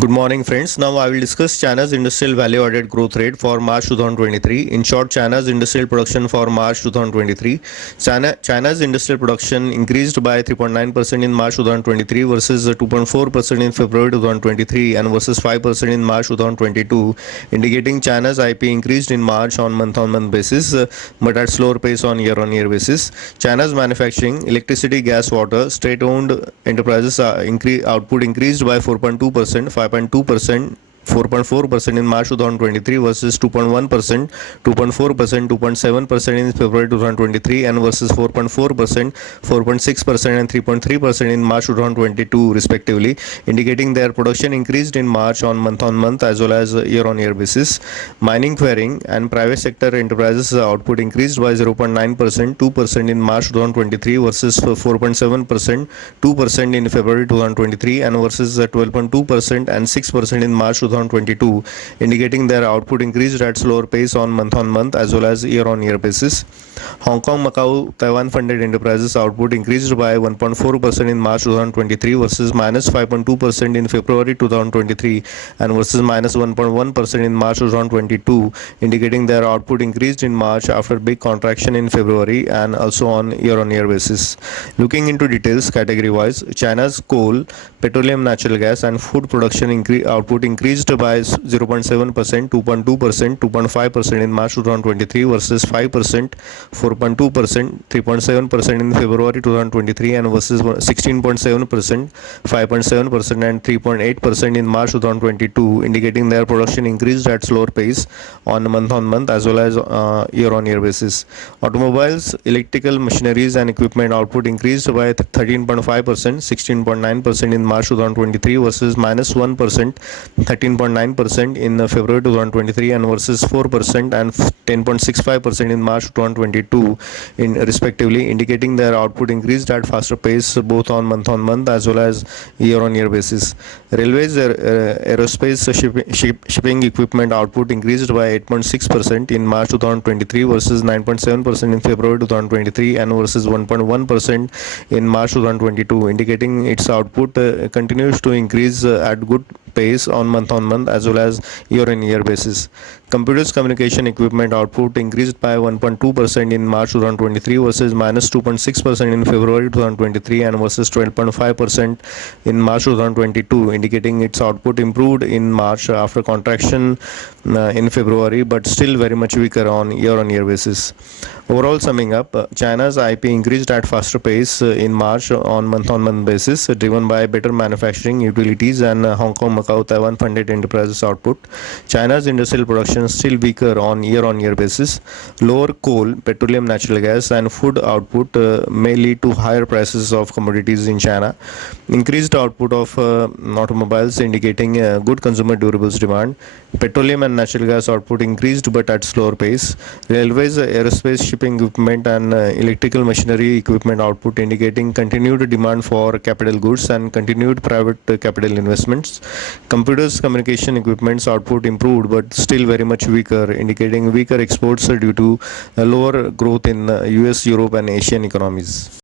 Good morning, friends. Now I will discuss China's industrial value added growth rate for March 2023. In short, China's industrial production for March 2023. China's industrial production increased by 3.9% in March 2023 versus 2.4% in February 2023 and versus 5% in March 2022, indicating China's IP increased in March on month basis, but at slower pace on year basis. China's manufacturing, electricity, gas, water, state-owned enterprises output increased by 4.2%, 5.2%, 4.4% in March 2023 versus 2.1%, 2.4%, 2.7% in February 2023 and versus 4.4%, 4.6% and 3.3% in March 2022 respectively, indicating their production increased in March on month as well as year basis. Mining, quarrying and private sector enterprises output increased by 0.9%, 2% in March 2023 versus 4.7%, 2% in February 2023 and versus 12.2% and 6% in March 2022, indicating their output increased at slower pace on month as well as year basis. Hong Kong, Macau, Taiwan funded enterprises output increased by 1.4% in March 2023 versus minus 5.2% in February 2023 and versus minus 1.1% in March 2022, indicating their output increased in March after big contraction in February and also on year basis. Looking into details category wise, China's coal, petroleum, natural gas and food production output increased by 0.7%, 2.2%, 2.5% in March 2023 versus 5%, 4.2%, 3.7% in February 2023 and versus 16.7%, 5.7% and 3.8% in March 2022, indicating their production increased at slower pace on month as well as year basis. Automobiles, electrical machineries and equipment output increased by 13.5%, 16.9% in March 2023 versus minus 1%, 13.9% in February 2023 and versus 4% and 10.65% in March 2022 in respectively, indicating their output increased at faster pace both on month as well as year basis. Railways, aerospace, shipping equipment output increased by 8.6% in March 2023 versus 9.7% in February 2023 and versus 1.1% in March 2022, indicating its output continues to increase at good pace on month as well as year basis. Computers, communication equipment output increased by 1.2% in March 2023 versus minus 2.6% in February 2023 and versus 12.5% in March 2022, indicating its output improved in March after contraction in February, but still very much weaker on year basis. Overall, summing up, China's IP increased at faster pace in March on month basis, driven by better manufacturing, utilities and Hong Kong, Macau, Taiwan funded enterprises output. China's industrial production still weaker on year basis. Lower coal, petroleum, natural gas and food output may lead to higher prices of commodities in China. Increased output of automobiles indicating good consumer durables demand. Petroleum and natural gas output increased but at slower pace. Railways, aerospace, shipping equipment and electrical machinery equipment output indicating continued demand for capital goods and continued private capital investments. Computers, communication equipments output improved but still very much weaker, indicating weaker exports due to lower growth in US, Europe and Asian economies.